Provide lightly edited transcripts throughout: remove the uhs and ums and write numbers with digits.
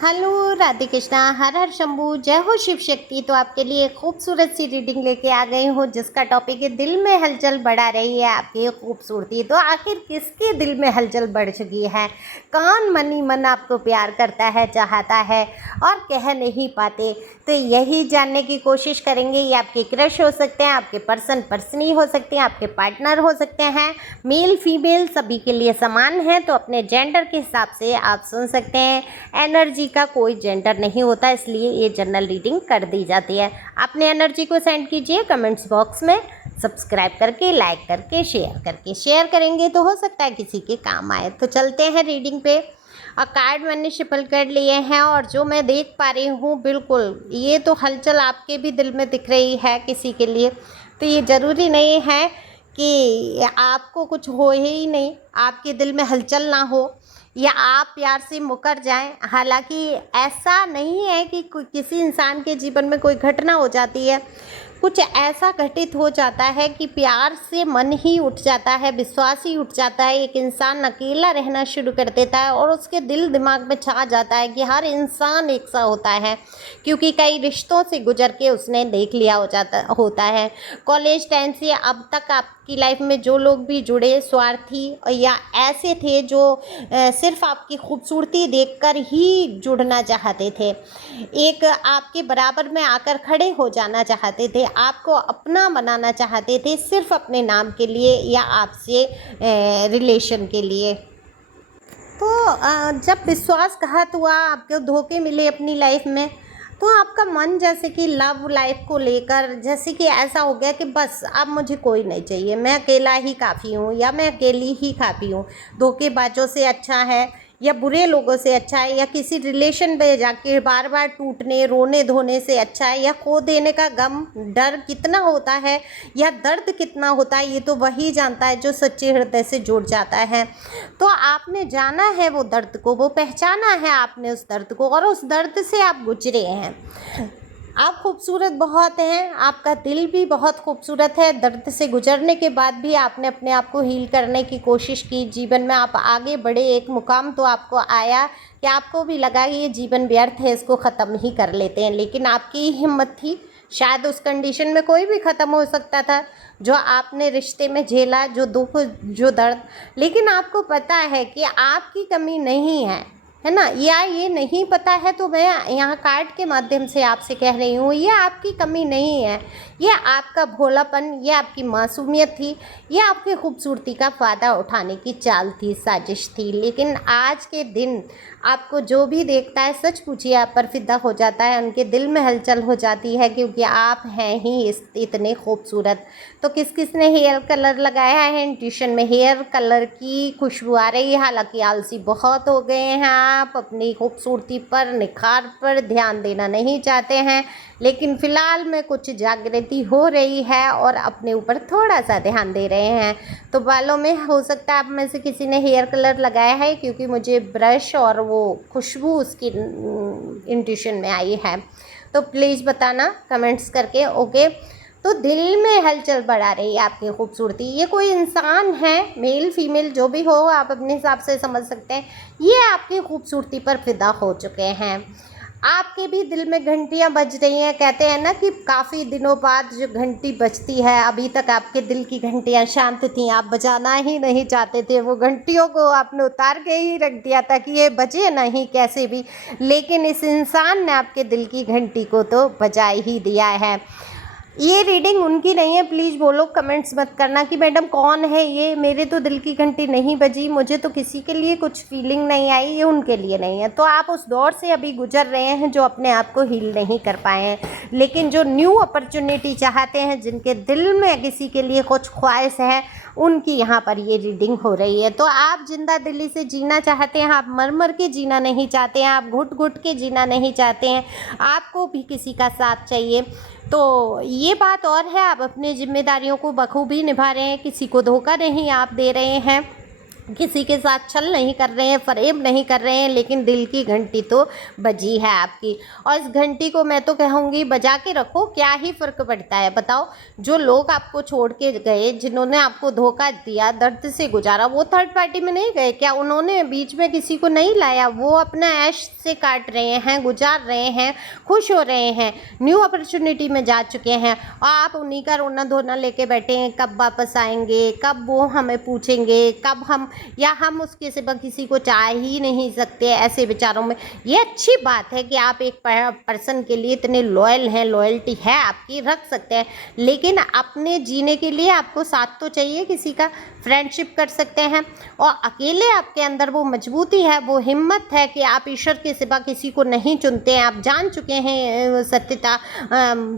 Hello Radhe Krishna, हर हर शंभू, जय हो शिव शक्ति। तो आपके लिए खूबसूरत सी रीडिंग लेके आ गई हूँ जिसका टॉपिक है दिल में हलचल बढ़ा रही है आपकी खूबसूरती। तो आखिर किसके दिल में हलचल बढ़ चुकी है? कौन मन ही मन आपको प्यार करता है, चाहता है और कह नहीं पाते? तो यही जानने की कोशिश करेंगे। ये आपके क्रश हो सकते हैं, आपके पर्सनी हो सकते हैं, आपके पार्टनर हो सकते हैं, मेल फीमेल सभी के लिए समान है। तो अपने जेंडर के हिसाब से आप सुन सकते हैं। एनर्जी का कोई जेंडर नहीं होता, इसलिए ये जनरल रीडिंग कर दी जाती है। अपने एनर्जी को सेंड कीजिए कमेंट्स बॉक्स में, सब्सक्राइब करके, लाइक करके, शेयर करेंगे तो हो सकता है किसी के काम आए। तो चलते हैं रीडिंग पे। और कार्ड मैंने शफल कर लिए हैं और जो मैं देख पा रही हूँ, बिल्कुल ये तो हलचल आपके भी दिल में दिख रही है किसी के लिए। तो ये ज़रूरी नहीं है कि आपको कुछ हो ही नहीं, आपके दिल में हलचल ना हो या आप प्यार से मुकर जाएं। हालांकि ऐसा नहीं है कि किसी इंसान के जीवन में कोई घटना हो जाती है, कुछ ऐसा घटित हो जाता है कि प्यार से मन ही उठ जाता है, विश्वास ही उठ जाता है। एक इंसान अकेला रहना शुरू कर देता है और उसके दिल दिमाग में छा जाता है कि हर इंसान एक सा होता है, क्योंकि कई रिश्तों से गुजर के उसने देख लिया होता है। कॉलेज टाइम से अब तक आपकी लाइफ में जो लोग भी जुड़े, स्वार्थी या ऐसे थे जो सिर्फ आपकी खूबसूरती देखकर ही जुड़ना चाहते थे, एक आपके बराबर में आकर खड़े हो जाना चाहते थे, आपको अपना बनाना चाहते थे, सिर्फ अपने नाम के लिए या आपसे रिलेशन के लिए। तो जब विश्वासघात हुआ, आपको धोखे मिले अपनी लाइफ में, तो आपका मन जैसे कि लव लाइफ को लेकर जैसे कि ऐसा हो गया कि बस अब मुझे कोई नहीं चाहिए, मैं अकेला ही काफ़ी हूँ या मैं अकेली ही काफ़ी हूँ। धोखेबाजों से अच्छा है या बुरे लोगों से अच्छा है या किसी रिलेशन में जाके बार बार टूटने रोने धोने से अच्छा है, या खो देने का गम डर कितना होता है या दर्द कितना होता है, ये तो वही जानता है जो सच्चे हृदय से जुड़ जाता है। तो आपने जाना है वो दर्द को, वो पहचाना है आपने उस दर्द को, और उस दर्द से आप गुजरे हैं। आप खूबसूरत बहुत हैं, आपका दिल भी बहुत खूबसूरत है। दर्द से गुजरने के बाद भी आपने अपने आप को हील करने की कोशिश की, जीवन में आप आगे बढ़े, एक मुकाम तो आपको आया कि आपको भी लगा कि ये जीवन व्यर्थ है, इसको ख़त्म ही कर लेते हैं। लेकिन आपकी हिम्मत थी, शायद उस कंडीशन में कोई भी ख़त्म हो सकता था जो आपने रिश्ते में झेला, जो दुख, जो दर्द। लेकिन आपको पता है कि आपकी कमी नहीं है ना, या ये नहीं पता है तो मैं यहाँ कार्ड के माध्यम से आपसे कह रही हूँ, ये आपकी कमी नहीं है, ये आपका भोलापन, ये आपकी मासूमियत थी, ये आपकी खूबसूरती का फ़ायदा उठाने की चाल थी, साजिश थी। लेकिन आज के दिन आपको जो भी देखता है, सच पूछिए, आप पर फिदा हो जाता है, उनके दिल में हलचल हो जाती है, क्योंकि आप हैं ही इतने खूबसूरत। तो किस किस ने हेयर कलर लगाया है, इंट्यूशन में हेयर कलर की खुशबू आ रही है। हालांकि आलसी बहुत हो गए हैं आप, अपनी खूबसूरती पर, निखार पर ध्यान देना नहीं चाहते हैं, लेकिन फ़िलहाल में कुछ जागृति हो रही है और अपने ऊपर थोड़ा सा ध्यान दे रहे हैं। तो बालों में हो सकता है आप में से किसी ने हेयर कलर लगाया है, क्योंकि मुझे ब्रश और वो खुशबू उसकी इंट्यूशन में आई है। तो प्लीज़ बताना कमेंट्स करके, ओके। तो दिल में हलचल बढ़ा रही है आपकी खूबसूरती। ये कोई इंसान है, मेल फीमेल जो भी हो, आप अपने हिसाब से समझ सकते हैं, ये आपकी खूबसूरती पर फिदा हो चुके हैं। आपके भी दिल में घंटियां बज रही हैं। कहते हैं ना कि काफ़ी दिनों बाद जो घंटी बजती है, अभी तक आपके दिल की घंटियां शांत थीं, आप बजाना ही नहीं चाहते थे, वो घंटियों को आपने उतार के ही रख दिया था कि ये बजे नहीं कैसे भी। लेकिन इस इंसान ने आपके दिल की घंटी को तो बजा ही दिया है। ये रीडिंग उनकी नहीं है, प्लीज़ बोलो, कमेंट्स मत करना कि मैडम कौन है ये, मेरे तो दिल की घंटी नहीं बजी, मुझे तो किसी के लिए कुछ फीलिंग नहीं आई, ये उनके लिए नहीं है। तो आप उस दौर से अभी गुजर रहे हैं जो अपने आप को हील नहीं कर पाए हैं, लेकिन जो न्यू अपॉर्चुनिटी चाहते हैं, जिनके दिल में किसी के लिए कुछ ख्वाहिश है, उनकी यहाँ पर ये रीडिंग हो रही है। तो आप जिंदा दिली से जीना चाहते हैं, आप मर मर के जीना नहीं चाहते हैं, आप घुट घुट के जीना नहीं चाहते हैं, आपको भी किसी का साथ चाहिए। तो ये बात और है, आप अपनी जिम्मेदारियों को बखूबी निभा रहे हैं, किसी को धोखा नहीं आप दे रहे हैं, किसी के साथ छल नहीं कर रहे हैं, फरेब नहीं कर रहे हैं, लेकिन दिल की घंटी तो बजी है आपकी। और इस घंटी को मैं तो कहूँगी बजा के रखो, क्या ही फ़र्क पड़ता है बताओ। जो लोग आपको छोड़ के गए, जिन्होंने आपको धोखा दिया, दर्द से गुजारा, वो थर्ड पार्टी में नहीं गए क्या? उन्होंने बीच में किसी को नहीं लाया। वो अपना ऐश से काट रहे हैं, गुजार रहे हैं, खुश हो रहे हैं, न्यू अपॉर्चुनिटी में जा चुके हैं। और आप उन्हीं का रोना धोना लेके बैठे हैं, कब वापस आएंगे, कब वो हमें पूछेंगे, कब हम, या हम उसके सिवा किसी को चाह ही नहीं सकते ऐसे विचारों में। ये अच्छी बात है कि आप एक पर्सन के लिए इतने लॉयल हैं, लॉयल्टी है आपकी, रख सकते हैं, लेकिन अपने जीने के लिए आपको साथ तो चाहिए किसी का। फ्रेंडशिप कर सकते हैं, और अकेले आपके अंदर वो मजबूती है, वो हिम्मत है कि आप ईश्वर के सिवा किसी को नहीं चुनते हैं। आप जान चुके हैं सत्यता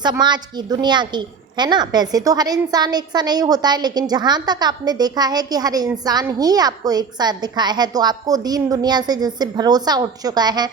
समाज की, दुनिया की, है ना। वैसे तो हर इंसान एक सा नहीं होता है, लेकिन जहाँ तक आपने देखा है कि हर इंसान ही आपको एक साथ दिखाया है, तो आपको दीन दुनिया से जैसे भरोसा उठ चुका है,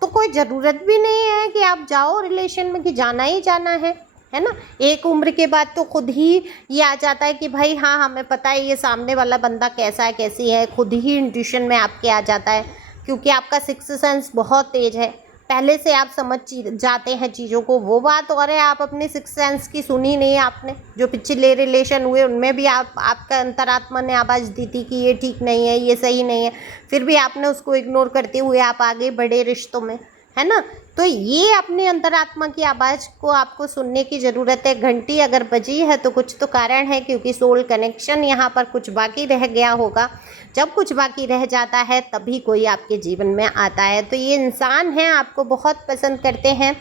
तो कोई ज़रूरत भी नहीं है कि आप जाओ रिलेशन में कि जाना ही जाना है ना। एक उम्र के बाद तो खुद ही ये आ जाता है कि भाई हाँ, हमें पता है ये सामने वाला बंदा कैसा है, कैसी है, खुद ही इंट्यूशन में आपके आ जाता है, क्योंकि आपका सिक्स्थ सेंस बहुत तेज है। पहले से आप समझ जाते हैं चीज़ों को। वो बात और है, आप अपने सिक्स सेंस की सुनी नहीं है आपने। जो पिछले रिलेशन हुए उनमें भी आपका अंतरात्मा ने आवाज़ दी थी कि ये ठीक नहीं है, ये सही नहीं है, फिर भी आपने उसको इग्नोर करते हुए आप आगे बढ़े रिश्तों में, है ना। तो ये अपने अंतरात्मा की आवाज़ को आपको सुनने की ज़रूरत है। घंटी अगर बजी है तो कुछ तो कारण है, क्योंकि सोल कनेक्शन यहाँ पर कुछ बाकी रह गया होगा। जब कुछ बाकी रह जाता है तभी कोई आपके जीवन में आता है। तो ये इंसान हैं, आपको बहुत पसंद करते हैं,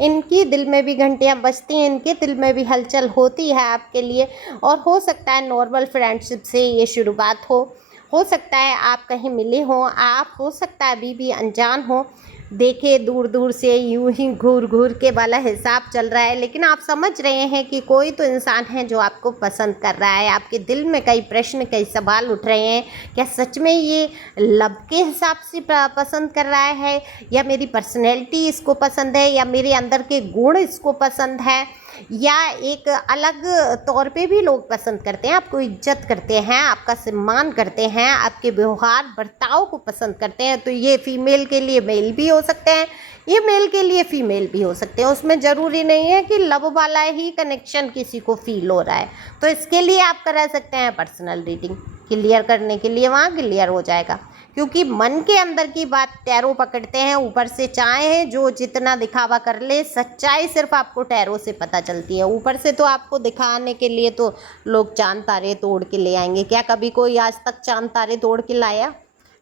इनकी दिल में भी घंटियाँ बजती हैं, इनके दिल में भी हलचल होती है आपके लिए। और हो सकता है नॉर्मल फ्रेंडशिप से ये शुरुआत हो सकता है आप कहीं मिले हों, आप हो सकता है अभी भी अनजान हो। देखे दूर दूर से यूं ही घूर घूर के वाला हिसाब चल रहा है, लेकिन आप समझ रहे हैं कि कोई तो इंसान है जो आपको पसंद कर रहा है। आपके दिल में कई प्रश्न, कई सवाल उठ रहे हैं, क्या सच में ये लब के हिसाब से पसंद कर रहा है, या मेरी पर्सनैलिटी इसको पसंद है, या मेरे अंदर के गुण इसको पसंद है, या एक अलग तौर पे भी लोग पसंद करते हैं, आपको इज्जत करते हैं, आपका सम्मान करते हैं, आपके व्यवहार बर्ताव को पसंद करते हैं। तो ये फीमेल के लिए मेल भी हो सकते हैं, ये मेल के लिए फीमेल भी हो सकते हैं। उसमें ज़रूरी नहीं है कि लव वाला ही कनेक्शन किसी को फील हो रहा है। तो इसके लिए आप करा सकते हैं पर्सनल रीडिंग। क्लियर करने के लिए वहाँ क्लियर हो जाएगा, क्योंकि मन के अंदर की बात टैरो पकड़ते हैं, ऊपर से चाहे जो जितना दिखावा कर ले, सच्चाई सिर्फ आपको टैरो से पता चलती है। ऊपर से तो आपको दिखाने के लिए तो लोग चांद तारे तोड़ के ले आएंगे। क्या कभी कोई आज तक चांद तारे तोड़ के लाया?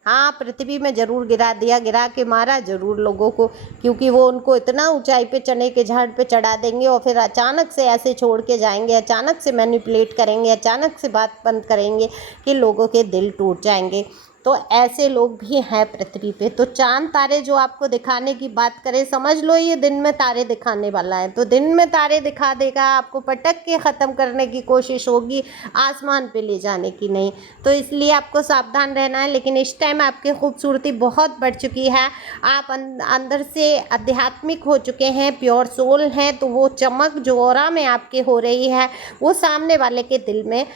हाँ, पृथ्वी में ज़रूर गिरा दिया, गिरा के मारा ज़रूर लोगों को, क्योंकि वो उनको इतना ऊंचाई पे चने के झाड़ पे चढ़ा देंगे और फिर अचानक से ऐसे छोड़ के जाएंगे, अचानक से मैनिपुलेट करेंगे, अचानक से बात बंद करेंगे कि लोगों के दिल टूट जाएंगे। तो ऐसे लोग भी हैं पृथ्वी पे। तो चांद तारे जो आपको दिखाने की बात करें, समझ लो ये दिन में तारे दिखाने वाला है, तो दिन में तारे दिखा देगा, आपको पटक के ख़त्म करने की कोशिश होगी, आसमान पे ले जाने की नहीं। तो इसलिए आपको सावधान रहना है। लेकिन इस टाइम आपकी खूबसूरती बहुत बढ़ चुकी है, आप अंदर से आध्यात्मिक हो चुके हैं, प्योर सोल हैं, तो वो चमक जो ऑरा में आपके हो रही है वो सामने वाले के दिल में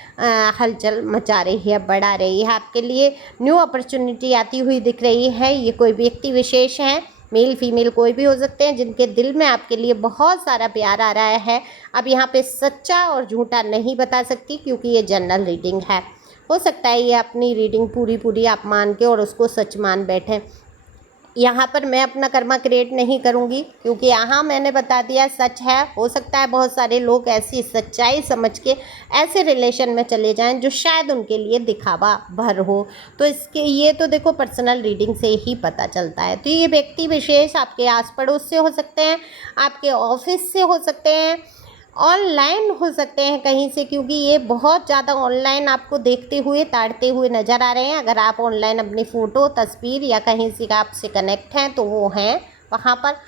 हलचल मचा रही है, बढ़ा रही है। आपके लिए न्यू अपॉर्चुनिटी आती हुई दिख रही है। ये कोई व्यक्ति विशेष हैं, मेल फीमेल कोई भी हो सकते हैं, जिनके दिल में आपके लिए बहुत सारा प्यार आ रहा है। अब यहाँ पे सच्चा और झूठा नहीं बता सकती, क्योंकि ये जनरल रीडिंग है। हो सकता है ये अपनी रीडिंग पूरी आप मान के और उसको सच मान बैठें। यहाँ पर मैं अपना कर्मा क्रिएट नहीं करूँगी, क्योंकि यहाँ मैंने बता दिया सच है। हो सकता है बहुत सारे लोग ऐसी सच्चाई समझ के ऐसे रिलेशन में चले जाएं जो शायद उनके लिए दिखावा भर हो। तो इसके ये तो देखो पर्सनल रीडिंग से ही पता चलता है। तो ये व्यक्ति विशेष आपके आस पड़ोस से हो सकते हैं, आपके ऑफिस से हो सकते हैं, ऑनलाइन हो सकते हैं कहीं से, क्योंकि ये बहुत ज़्यादा ऑनलाइन आपको देखते हुए ताड़ते हुए नज़र आ रहे हैं। अगर आप ऑनलाइन अपनी फ़ोटो तस्वीर या कहीं से आपसे कनेक्ट हैं तो वो हैं वहाँ पर।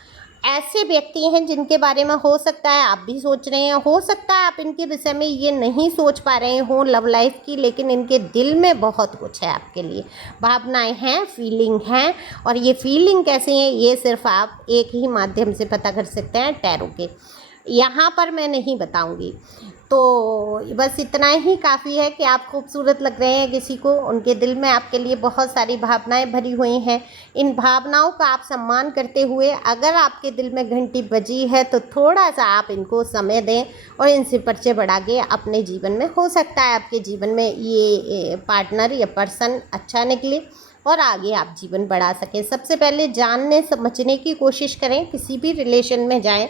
ऐसे व्यक्ति हैं जिनके बारे में हो सकता है आप भी सोच रहे हैं, हो सकता है आप इनके विषय में ये नहीं सोच पा रहे हों लव लाइफ की, लेकिन इनके दिल में बहुत कुछ है आपके लिए, भावनाएं हैं, फीलिंग हैं। और ये फीलिंग कैसी है ये सिर्फ आप एक ही माध्यम से पता कर सकते हैं, टैरो के। यहाँ पर मैं नहीं बताऊंगी। तो बस इतना ही काफ़ी है कि आप खूबसूरत लग रहे हैं किसी को, उनके दिल में आपके लिए बहुत सारी भावनाएं भरी हुई हैं। इन भावनाओं का आप सम्मान करते हुए अगर आपके दिल में घंटी बजी है तो थोड़ा सा आप इनको समय दें और इनसे परिचय बढ़ा के अपने जीवन में, हो सकता है आपके जीवन में ये पार्टनर या पर्सन अच्छा निकले और आगे आप जीवन बढ़ा सकें। सबसे पहले जानने समझने की कोशिश करें, किसी भी रिलेशन में जाएं,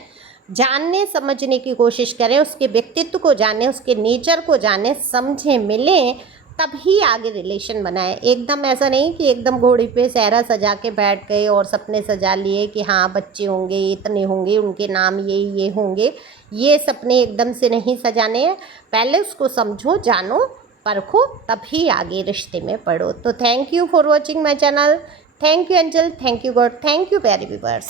जानने समझने की कोशिश करें, उसके व्यक्तित्व को जानें, उसके नेचर को जानें, समझें, मिलें, तभी आगे रिलेशन बनाएं। एकदम ऐसा नहीं कि एकदम घोड़ी पे सेहरा सजा के बैठ गए और सपने सजा लिए कि हाँ बच्चे होंगे, इतने होंगे, उनके नाम ये होंगे। ये सपने एकदम से नहीं सजाने हैं, पहले उसको समझो, जानो, परखो, तभी आगे रिश्ते में पढ़ो। तो thank you for watching my channel. Thank you angel, thank you God, thank you प्यारे व्यूअर्स।